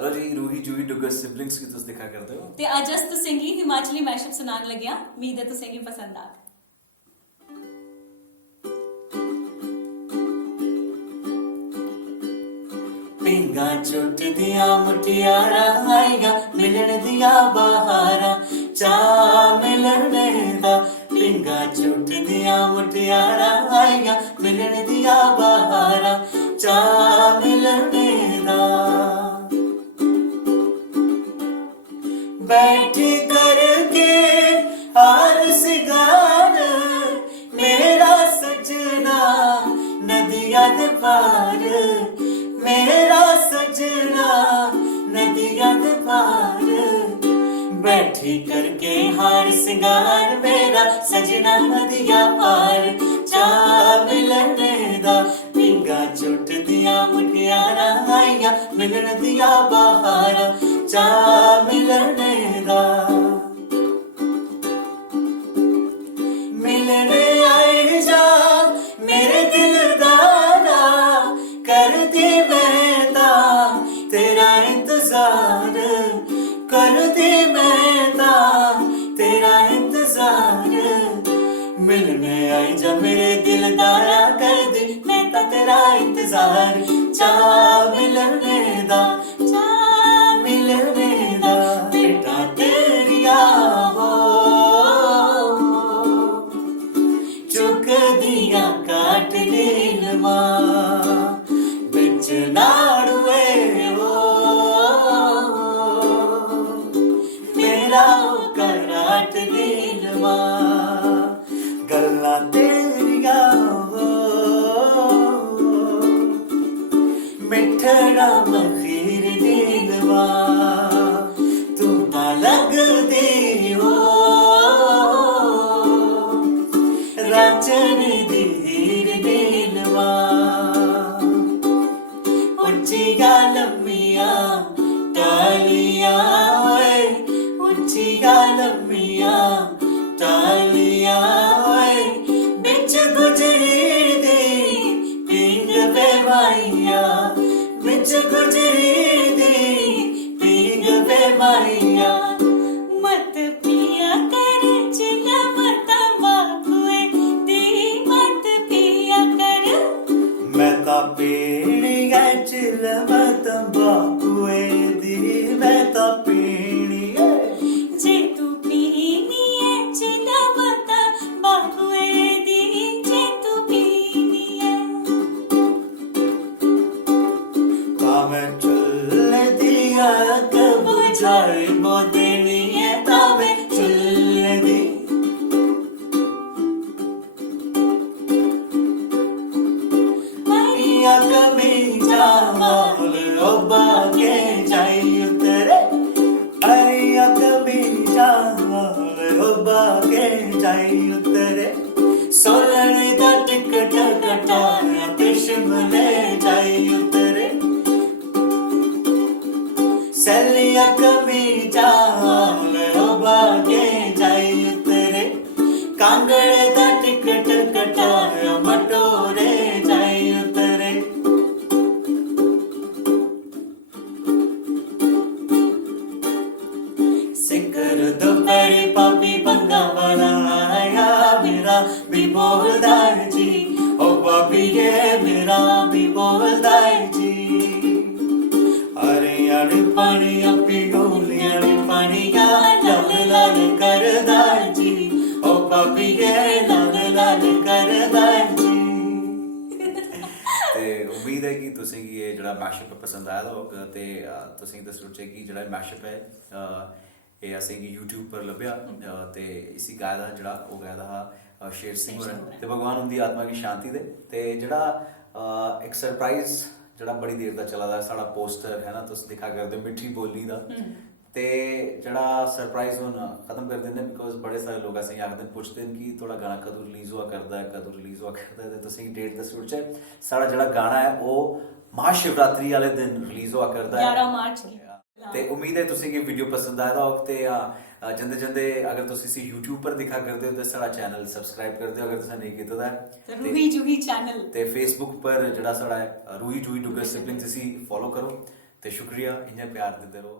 Hello जी, रूही जूही Duggar siblings की तुस दिखा करते हो ते अज अस तुसें गी हिमाचली मैशअप सुनान लग्गियां। उम्मीद है तुसें गी पसंद आग। पिंगा झुटदियां मुटियारा आईया मिलन दिया बहारा चा मिलने दा पिंगा झुटदियां मुटियारा आईया मिलन दिया बहारा चा मिलने दा बैठी करके हार सिगार मेरा सजना नदिया दे पार मेरा सजना नदिया दे पार बैठी करके हार सिंगार मेरा सजना नदिया पार चा मिलने दा पिंगा झुट दिया मुटियारा आईया मिलन दिया बहारा चा मिलने दा मिलने आए जा मेरे दिलदारा करती मैं ता तेरा इंतजार करती मैं ता तेरा इंतजार मिलने आई जा मेरे दिलदारा कर दी मैं ता तेरा इंतजार चा मिलने दा चा मिलने दा बेटा तेरिया हो चुक दिया काट नीलवा बिच नाड़ुए हो मेरा कराट नीलवा गल्ला तेरिया हो मिठड़ा मखीर नीलवा तू ना लगदी हो राजन दी हीर नीलवा उच्चिया लम्मिया टालिया ओए उच्चिया लम्मिया टालिया ओए बिच गुजरी दी पींग बेमाइया बिच गुजरी दी पींग बेमाइया मत पिया कर चिला मत बाकुए दी मत पिया कर मैं ता पीनी है चिलवा तंबाकुए दी मैं ता पीनी है जे तू पीनी है चिला मत बाकुए दी जे तू पीनी है ता मैं चुल दिया कब जाए मोदनी है ता मैं चुल दी या कमी जामाल ओबा के जाई उतरे अरिया कमी जामाल ओबा के जाई उतरे सोलने दा टिकट कटाया तिशमले जाई उतरे सलिया कमी जामाल ओबा के जाई उतरे कांगड़े दा टिकट कटाया मटोरे जाई उतरे सिकर दोपहरी पापी पंगा वाला आया मेरा भी बोलदा है जी ओ पापी ये मेरा भी बोलदा है जी अरे यार पानी अपी गोलियां पानी या लाल लाल करदा है जी ओ पापी ये लाल लाल करदा है जी ਤੇ ਉਮੀਦ ਹੈ ਕਿ ਤੁਸੀਂ ਇਹ ਜਿਹੜਾ ਮੈਸ਼ਅਪ ਪਸੰਦ ਆਇਆ ਹੋਵੇਗਾ ਤੇ ਤੁਸੀਂ ਦੱਸੋ ਕਿ ਜਿਹੜਾ ਮੈਸ਼ਅਪ ਹੈ ਇਹ ਅਸੀਂ YouTube ਪਰ ਲੱਭਿਆ ਤੇ ਇਸੀ ਗਾਇ ਦਾ ਜਿਹੜਾ ਉਹ ਗਾਇ ਦਾ ਸ਼ੇਰ ਸਿੰਘ ਹੋਰਾਂ ਤੇ ਭਗਵਾਨ ਉਹਦੀ ਆਤਮਾ ਦੀ ਸ਼ਾਂਤੀ ਦੇ ਤੇ ਜਿਹੜਾ ਇੱਕ ਸਰਪ੍ਰਾਈਜ਼ ਜਿਹੜਾ ਬੜੀ ਦੇਰ ਦਾ ਚੱਲਾ ਦਾ ਸਾਡਾ ਪੋਸਟਰ ਹੈ ਨਾ ਤੁਸੀਂ ਦਿਖਾ ਕਰਦੇ ਹੋ ਮਿੱਠੀ ਬੋਲੀ ਦਾ ਤੇ ਜਿਹੜਾ ਸਰਪ੍ਰਾਈਜ਼ ਹੁਣ ਖਤਮ ਕਰ ਦਿੰਦੇ ਬਿਕੋਜ਼ ਬੜੇ ਸਾਰੇ ਲੋਕ ਅਸੀਂ ਆਖਦੇ ਪੁੱਛਦੇ ਨੇ ਕਿ ਤੁਹਾਡਾ ਗਾਣਾ ਕਦੋਂ ਰਿਲੀਜ਼ ਹੋਆ ਕਰਦਾ ਹੈ ਕਦੋਂ ਰਿਲੀਜ਼ ਹੋਆ ਕਰਦਾ ਹੈ ਤੇ ਤੁਸੀਂ ਡੇਟ ਦੱਸੋ ਚ ਸਾਡਾ ਜਿਹੜਾ ਗਾਣਾ ਹੈ ਉਹ ਮਹਾਸ਼ਿਵਰਾਤਰੀ ਵਾਲੇ ਦਿਨ ਰਿਲੀਜ਼ ਹੋਆ ਕਰਦਾ ਹੈ 11 ਮਾਰਚ की ਤੇ ਉਮੀਦ ਹੈ ਤੁਸੀਂ ਇਹ ਵੀਡੀਓ ਪਸੰਦ ਆਇਆ ਹੋਵੇ ਤੇ जंदे जंदे अगर तुम इसे YouTube पर दिखा करते हो तो साडा चैनल सब्सक्राइब करते हो अगर तुसा नहीं कीता तो रूही जूही चैनल ते Facebook पर जड़ा साडा रूही जूही डुगर सिबलिंग्स इसी फॉलो करो ते शुक्रिया इ'यां प्यार दिंदे रहो।